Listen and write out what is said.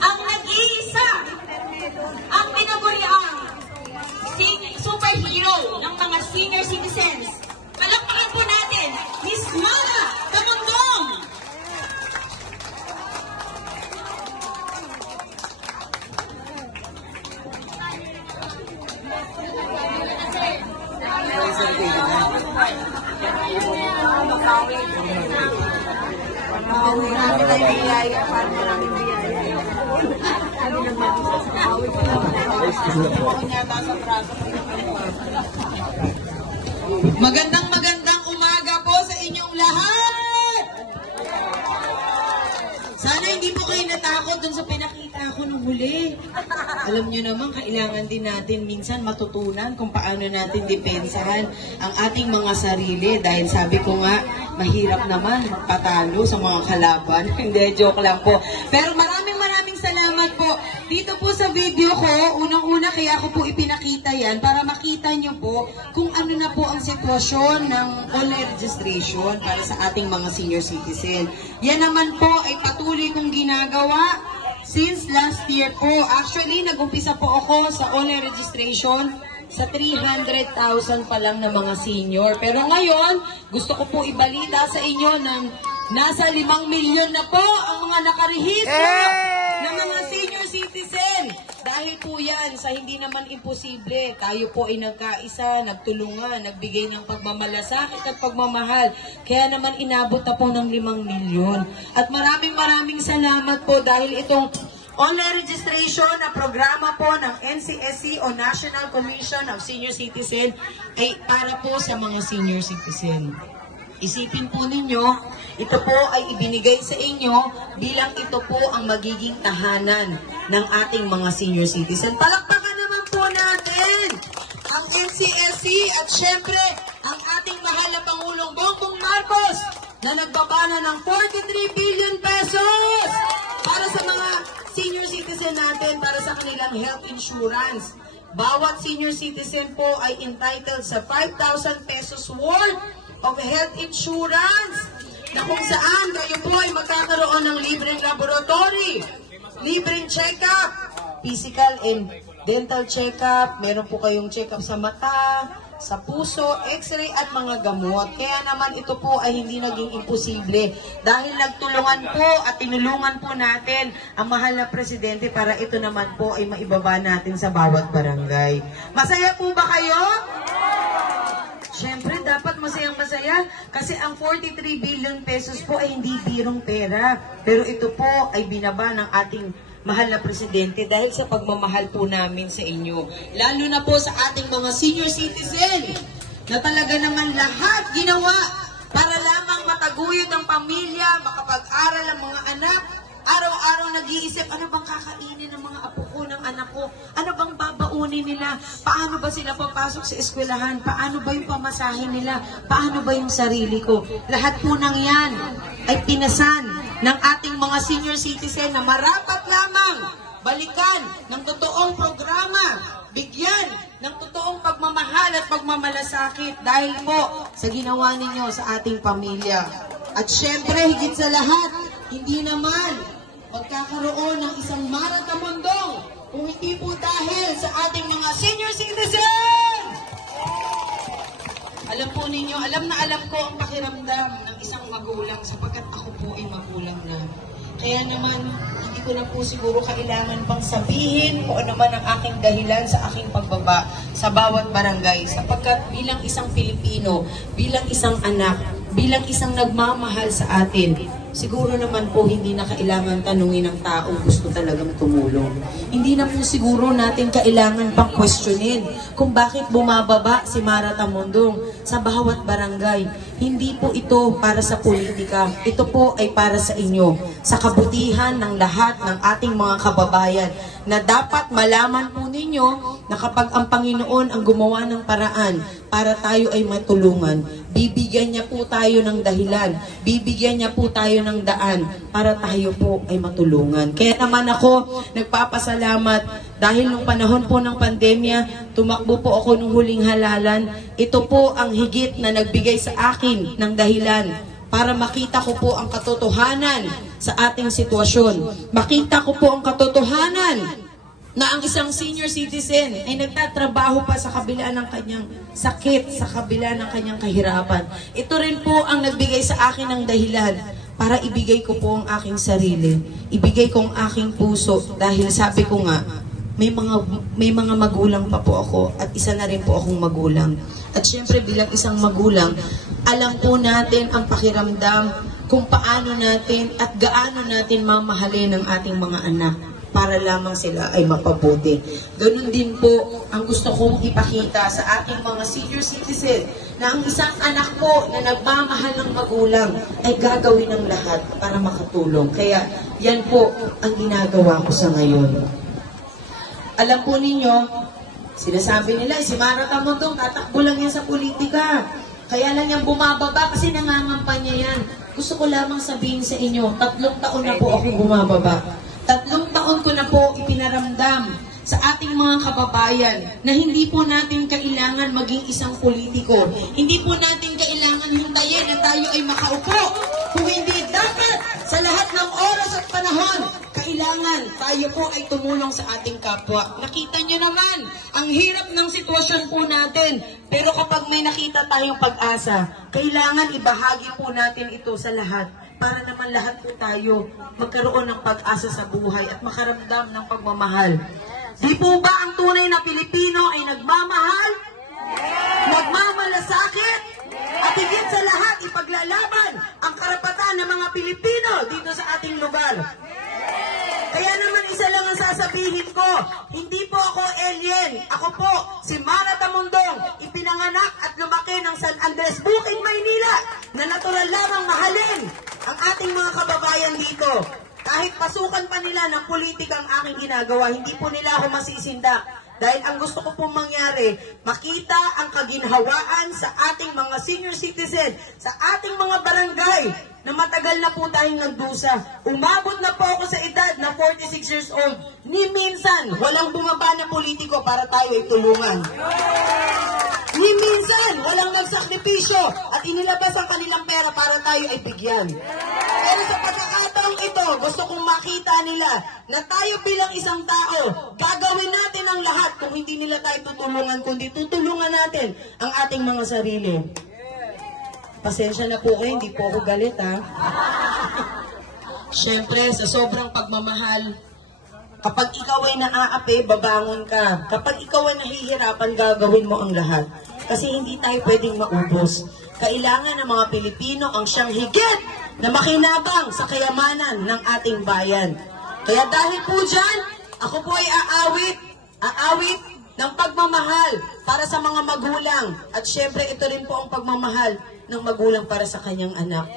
ang nag-iisa, ang pinaguriang superhero ng mga senior citizens. Palakpakan po natin, Miss Mara Tamundong! Magandang umaga po sa inyong lahat! Sana hindi po kayo natakot dun sa pinakita ko nung huli. Alam nyo naman, kailangan din natin minsan matutunan kung paano natin depensahan ang ating mga sarili. Dahil sabi ko nga, mahirap naman magpatalo sa mga kalaban. Hindi, joke lang po. Pero maraming salamat po. Dito po sa video ko, unang-una kaya ko po ipinakita yan para makita nyo po kung ano na po ang sitwasyon ng online registration para sa ating mga senior citizen. Yan naman po ay patuloy kong ginagawa since last year po. Actually, nag-umpisa po ako sa online registration sa 300,000 pa lang na mga senior. Pero ngayon, gusto ko po ibalita sa inyo na nasa 5 milyon na po ang mga nakarehistro ng mga senior citizen. Dahil po yan sa hindi naman imposible, tayo po ay nagkaisa, nagtulungan, nagbigay ng pagmamalasakit at pagmamahal. Kaya naman inabot na po ng 5 milyon. At maraming salamat po dahil itong online registration na programa po ng NCSC o National Commission of Senior Citizen ay para po sa mga senior citizen. Isipin po ninyo, ito po ay ibinigay sa inyo bilang ito po ang magiging tahanan ng ating mga senior citizen. Palakpakan naman po natin ang NCSC at syempre ang ating mahal na Pangulong Bongbong Marcos na nagbabana ng 43 billion pesos para sa mga senior citizen natin, para sa kanilang health insurance. Bawat senior citizen po ay entitled sa 5,000 pesos worth of health insurance na kung saan kayo po ay magkakaroon ng libreng laboratory, libreng check-up, physical and dental check-up, meron po kayong check-up sa mata, sa puso, x-ray at mga gamot. Kaya naman ito po ay hindi naging imposible dahil nagtulungan po at tinulungan po natin ang mahal na presidente para ito naman po ay maibaba natin sa bawat barangay. Masaya po ba kayo? Siyempre, dapat masayang-masaya kasi ang 43 billion pesos po ay hindi birong pera. Pero ito po ay binaba ng ating mahal na presidente dahil sa pagmamahal po namin sa inyo. Lalo na po sa ating mga senior citizen na talaga naman lahat ginawa para lamang mataguyod ang pamilya, makapag-aral ang mga anak. Araw-araw nag-iisip, ano bang kakainin ng mga apo ko, ng anak ko? Ano bang babaunin nila? Paano ba sila papasok sa eskwelahan? Paano ba yung pamasahin nila? Paano ba yung sarili ko? Lahat po ng yan ay pinasan ng ating mga senior citizen na marapat lamang balikan ng totoong programa, bigyan ng totoong pagmamahal at pagmamalasakit dahil po sa ginawa ninyo sa ating pamilya. At syempre, higit sa lahat, hindi naman magkakaroon ng isang Mara Tamundong kung hindi po dahil sa ating mga senior citizen! Alam po ninyo, alam ko ang pakiramdam ng isang magulang sapagkat ako po ay magulang na. Kaya naman, hindi ko na po siguro kailangan pang sabihin kung ano man ang aking dahilan sa aking pagbaba sa bawat barangay sapagkat bilang isang Pilipino, bilang isang anak, bilang isang nagmamahal sa atin, siguro naman po hindi na kailangan tanungin ng taong gusto talagang tumulong. Hindi na po siguro natin kailangan pang questionin kung bakit bumababa si Mara Tamundong sa bawat barangay. Hindi po ito para sa politika. Ito po ay para sa inyo, sa kabutihan ng lahat ng ating mga kababayan na dapat malaman po ninyo na kapag ang Panginoon ang gumawa ng paraan para tayo ay matulungan, bibigyan niya po tayo ng dahilan, bibigyan niya po tayo ng daan para tayo po ay matulungan. Kaya naman ako nagpapasalamat dahil nung panahon po ng pandemya, tumakbo po ako nung huling halalan. Ito po ang higit na nagbigay sa akin ng dahilan para makita ko po ang katotohanan sa ating sitwasyon. Makita ko po ang katotohanan na ang isang senior citizen ay nagtatrabaho pa sa kabila ng kanyang sakit, sa kabila ng kanyang kahirapan. Ito rin po ang nagbigay sa akin ng dahilan para ibigay ko po ang aking sarili. Ibigay ko ang aking puso dahil sabi ko nga, may mga magulang pa po ako at isa na rin po akong magulang. At syempre bilang isang magulang, alam po natin ang pakiramdam kung paano natin at gaano natin mamahalin ang ating mga anak para lamang sila ay mapabuti. Ganun din po ang gusto kong ipakita sa ating mga senior citizen na ang isang anak po na nagmamahal ng magulang ay gagawin ng lahat para makatulong. Kaya yan po ang ginagawa ko sa ngayon. Alam po ninyo, sinasabi nila, si Mara Tamundong, tatakbo lang yan sa politika. Kaya lang yan bumababa kasi nangangampanya yan. Gusto ko lamang sabihin sa inyo, 3 taon na po akong bumababa. 3 taon ko na po ipinaramdam sa ating mga kababayan na hindi po natin kailangan maging isang politiko. Hindi po natin kailangan hintayin na tayo ay makaupo. Kung hindi dapat sa lahat ng oras at panahon, kailangan tayo po ay tumulong sa ating kapwa. Nakita nyo naman, ang hirap ng sitwasyon po natin. Pero kapag may nakita tayong pag-asa, kailangan ibahagi po natin ito sa lahat. Para naman lahat po tayo magkaroon ng pag-asa sa buhay at makaramdam ng pagmamahal. Di po ba ang tunay na Pilipino ay nagmamahal? Nagmamalasakit? At higit sa lahat, ipaglalaban ang karapatan ng mga Pilipino dito sa ating lugar. Kaya naman isa lang ang sasabihin ko, hindi po ako alien. Ako po, si Mara Tamundong, ipinanganak at lumaki ng San Andres, Bukid, Maynila, na natural lamang mahalin ang ating mga kababayan dito. Kahit pasukan pa nila ng politika ang aking ginagawa, hindi po nila ako masisindak. Dahil ang gusto ko pong mangyari, makita ang kaginhawaan sa ating mga senior citizen, sa ating mga barangay, na matagal na po tayong nagdusa. Umabot na po ako sa edad na 46 years old. Ni minsan, walang bumaba na politiko para tayo ay tulungan. Ni minsan, walang nagsakripisyo at inilabas ang kanilang pera para tayo ay bigyan. Pero sa pagkakataong ito, gusto kong makita nila na tayo bilang isang tao, gagawin natin ang lahat kung hindi nila tayo tutulungan, kundi tutulungan natin ang ating mga sarili. Pasensya na po kayo, hindi po ako galit ha. Siyempre, sa sobrang pagmamahal, kapag ikaw ay naaapi, babangon ka. Kapag ikaw ay nahihirapan, gagawin mo ang lahat. Kasi hindi tayo pwedeng maubos. Kailangan ng mga Pilipino ang siyang higit na makinabang sa kayamanan ng ating bayan. Kaya dahil po dyan, ako po ay aawit ng pagmamahal para sa mga magulang. At syempre, ito rin po ang pagmamahal ng magulang para sa kanyang anak.